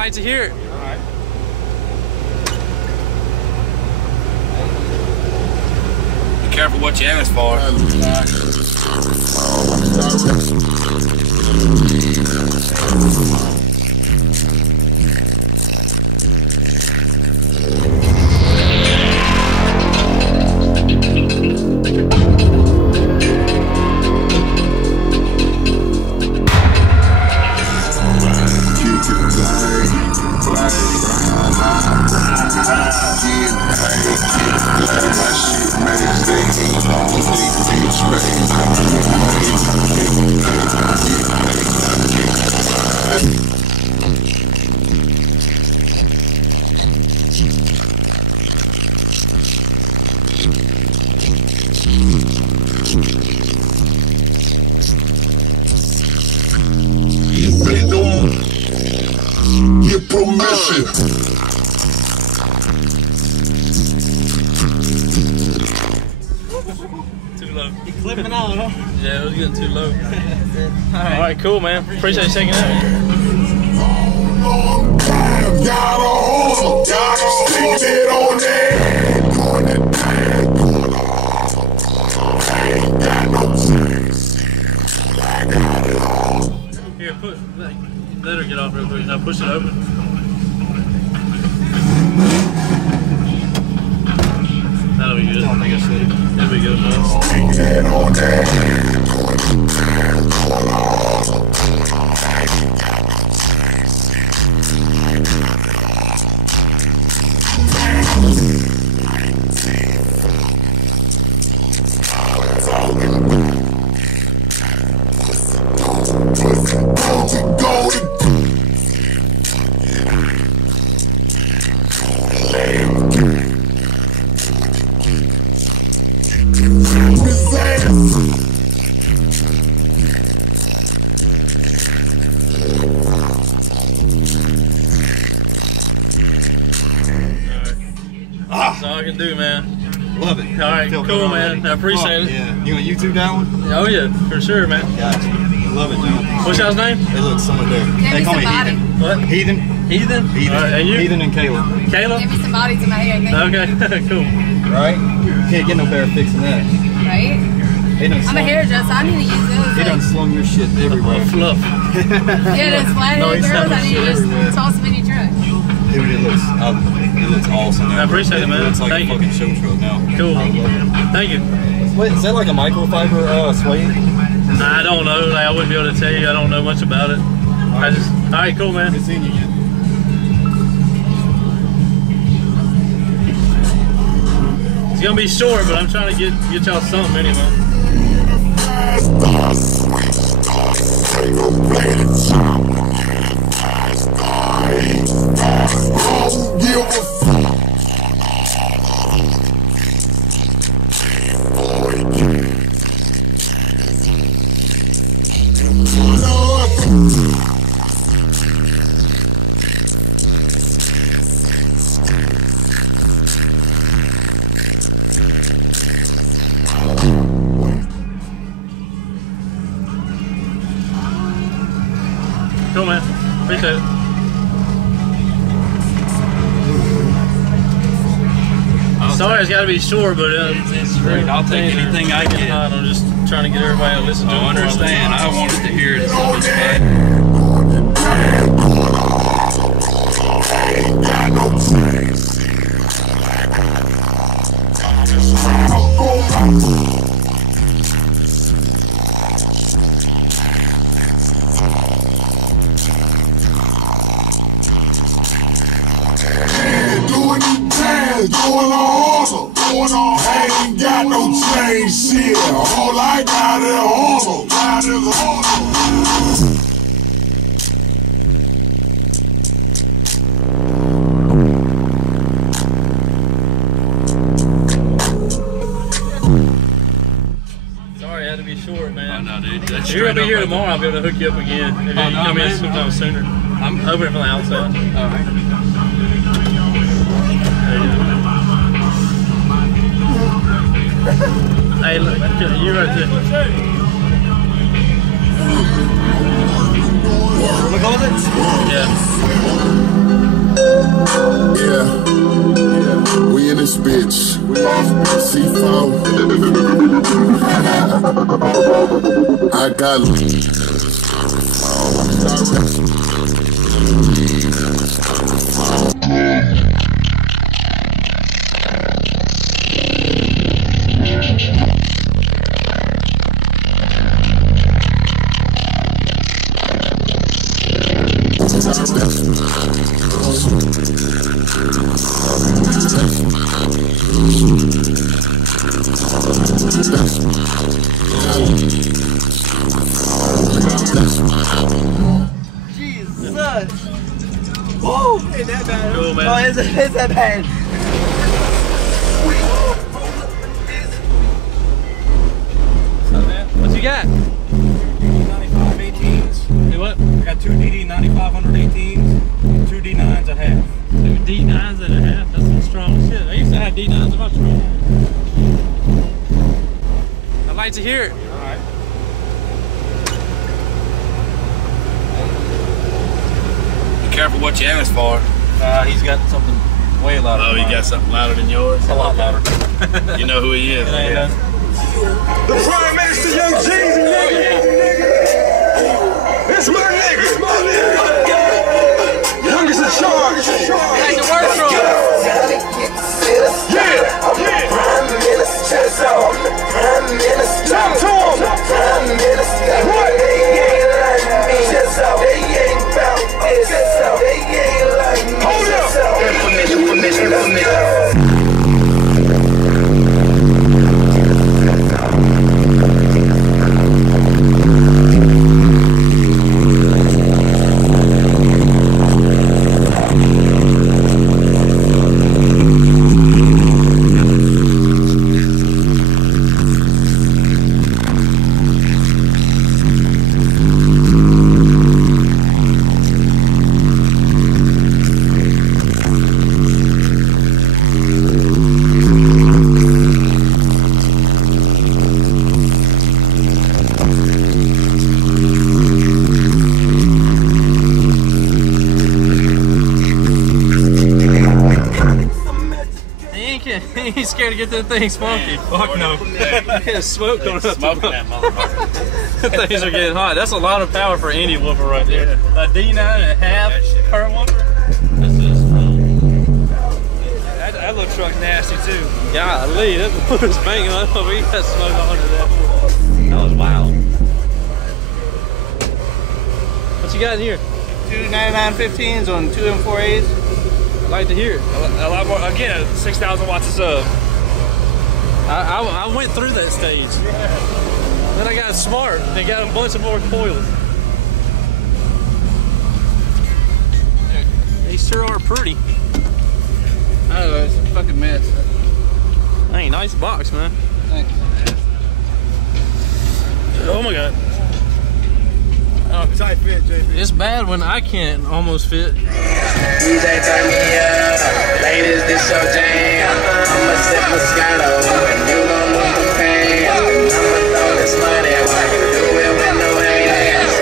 like to hear it. Alright. Be careful what you ask for. Get permission. Too low. You clipping on, huh? Yeah, it was getting too low. Alright, cool, man. Appreciate you checking out. Got a hustle, stick it on there. Going it down, going on. I ain't got no sense. I got it all. Here, let her get off real quick. Now push it open. That'll be good. I don't think I should. That'll be good enough. Stick it on there. Going it down, going on. I ain't got no sense. I got it all. That's all I can do, man. Love it. All right, Feel cool, good man. already. I appreciate it. Yeah. You on YouTube that one? Oh, yeah, for sure, man. Gotcha. Love it, man. What's y'all's name? Hey, look, someone there. They call me somebody. Heathen. What? Heathen. Heathen? Heathen. All right, and you? Heathen and Kayla. Kayla? Give me some bodies in my head. Okay, cool. Right? Can't get no better fix than that. Right? They done I'm a slung- hairdresser. I need to use those. They done slung your shit everywhere. Fluff. Yeah, those flathead No, he's girls. got I need to shit just everywhere. toss them in your truck. Dude, it looks awesome. I appreciate it, man. It's like Thank a you. fucking show truck now. Cool. I love it. Thank you. Wait, is that like a microfiber suede? I don't know. Like, I wouldn't be able to tell you. I don't know much about it. I just. All right, cool, man. Good seeing you again. It's gonna be short, but I'm trying to get y'all something anyway. Cool, man. Appreciate it. Sorry, it's got to be short, but It's great. I'll take anything I get. I'm just trying to get everybody to listen to it. I understand. I wanted to hear it. So it's bad. Going on, I ain't got no change, shit. All I got is hustle. Got is hustle. Sorry, it had to be short, man. Oh, no, dude. That's If you're gonna be straight here up tomorrow, I'll be able to hook you up again. If you no, come in man. sometime sooner. I'm Open it from the outside. all right. Hey, look, you right there. Look all this. Yeah. Yeah, we in this bitch. C4. I got Jesus! Whoa! Ain't that bad? Cool, man. Oh, is that bad? What you got? 95 18s. Do what? I got two DD 9500 18s, two D9s at half. 2 D9s and a half. That's some strong shit. I used to have D9s in my truck. I'd like to hear it. Alright. Be careful what you ask for. He's got something way louder. Oh, than you mine. got something louder than yours? a lot louder. You know who he is. Yeah. the Prime Minister Young Jeezy, nigga. It's my nigga. Youngest in charge. Like the worst from. Talk to him. What? Hold He ain't scared to get that thing smoky. Fuck no. Yeah, smoke coming up. Smoking that motherfucker. Things are getting hot. That's a lot of power for any woofer right there. A D9 and a half per woofer. That's just That looks truck nasty too. golly, that was banging on over. He got smoke onto that. That was wild. What you got in here? Two 9915s on two M4As. I'd like to hear it. A lot more. Again, 6,000 watts of sub. I went through that stage. Then I got smart and got a bunch of more coils. They sure are pretty. I don't know, it's a fucking mess. Hey, nice box, man. Thanks. Oh my god. Oh, tight fit, JP. It's bad when I can't almost fit. DJ turn me up, ladies, this your jam. I'ma sip Moscato, and you gon' move the pan. I'ma throw this money while you do it with no hands.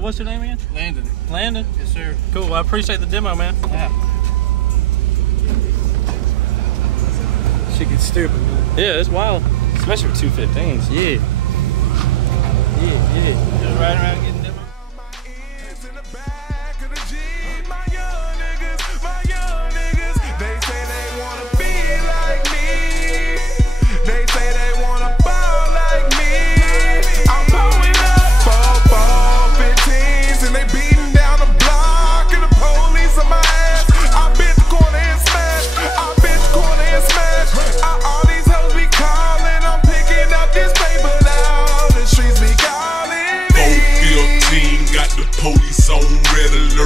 What's your name again? Landon. Landon? Yes, sir. Cool, I appreciate the demo, man. Yeah. Shit gets stupid, man. Yeah, it's wild. Especially with 215s. Yeah. Yeah. Just riding around getting demo. Police on